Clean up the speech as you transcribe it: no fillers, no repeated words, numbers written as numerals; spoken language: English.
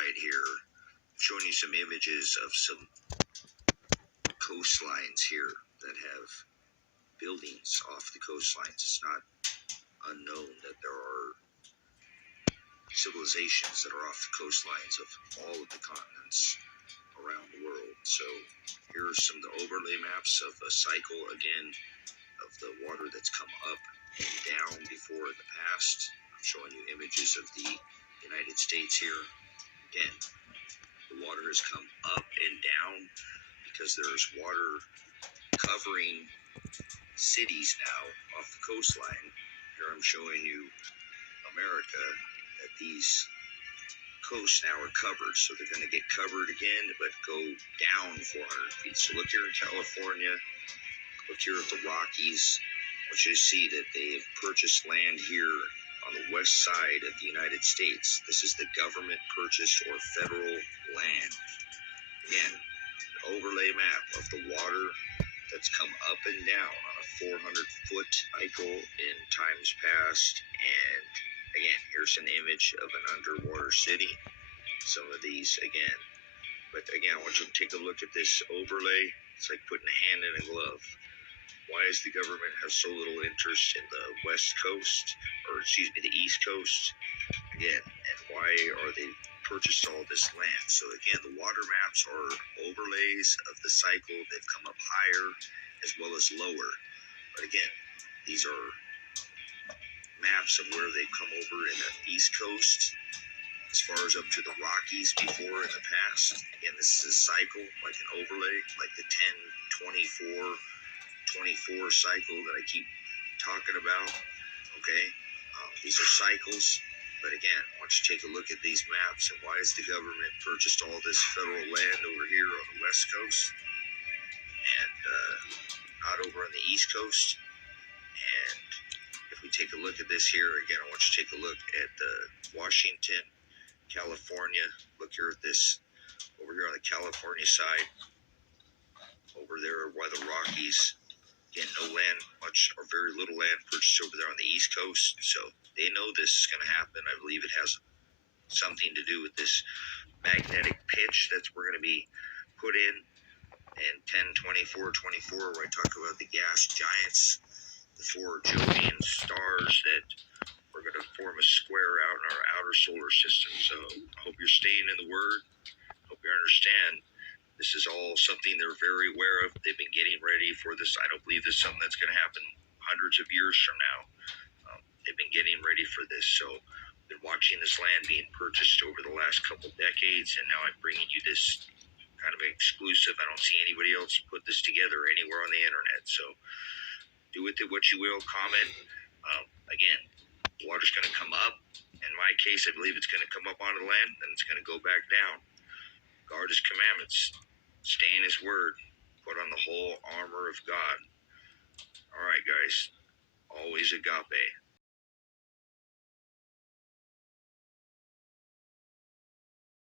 slide here, showing you some images of some coastlines here that have buildings off the coastlines. It's not unknown that there are civilizations that are off the coastlines of all of the continents around the world. So here are some of the overlay maps of a cycle, again, of the water that's come up and down before in the past. I'm showing you images of the United States here. Again, the water has come up and down because there's water covering cities now off the coastline. Here I'm showing you America, that these coasts now are covered, so they're going to get covered again, but go down 400 feet. So look here in California, look here at the Rockies. I want you to see that they have purchased land here on the west side of the United States. This is the government purchased or federal land. Again, an overlay map of the water that's come up and down on a 400-foot cycle in times past. And again, here's an image of an underwater city. Some of these again. But again, I want you to take a look at this overlay. It's like putting a hand in a glove. Why does the government have so little interest in the West Coast, or excuse me, the East Coast? Again, and why are they purchased all this land? So again, the water maps are overlays of the cycle. They've come up higher as well as lower. But again, these are maps of where they've come over in the East Coast, as far as up to the Rockies before in the past. Again, this is a cycle, like an overlay, like the 10-24 cycle that I keep talking about. Okay, these are cycles. But again, I want you to take a look at these maps and why has the government purchased all this federal land over here on the West Coast and not over on the East Coast? And if we take a look at this here, again, I want you to take a look at Washington, California. Look here at this over here on the California side. Over there by the Rockies. Again, no land, much or very little land purchased over there on the East Coast. So they know this is going to happen. I believe it has something to do with this magnetic pitch that we're going to be put in 10-24-24, where I talk about the gas giants, the four Jovian stars that are going to form a square out in our outer solar system. So I hope you're staying in the Word. Hope you understand. This is all something they're very aware of. They've been getting ready for this. I don't believe this is something that's going to happen hundreds of years from now. They've been getting ready for this. So I've been watching this land being purchased over the last couple decades, and now I'm bringing you this kind of exclusive. I don't see anybody else put this together anywhere on the internet. So do with it what you will. Comment. Again, the water's going to come up. In my case, I believe it's going to come up onto the land, and it's going to go back down. Guard His commandments. Stay in His word. Put on the whole armor of God. All right, guys. Always agape.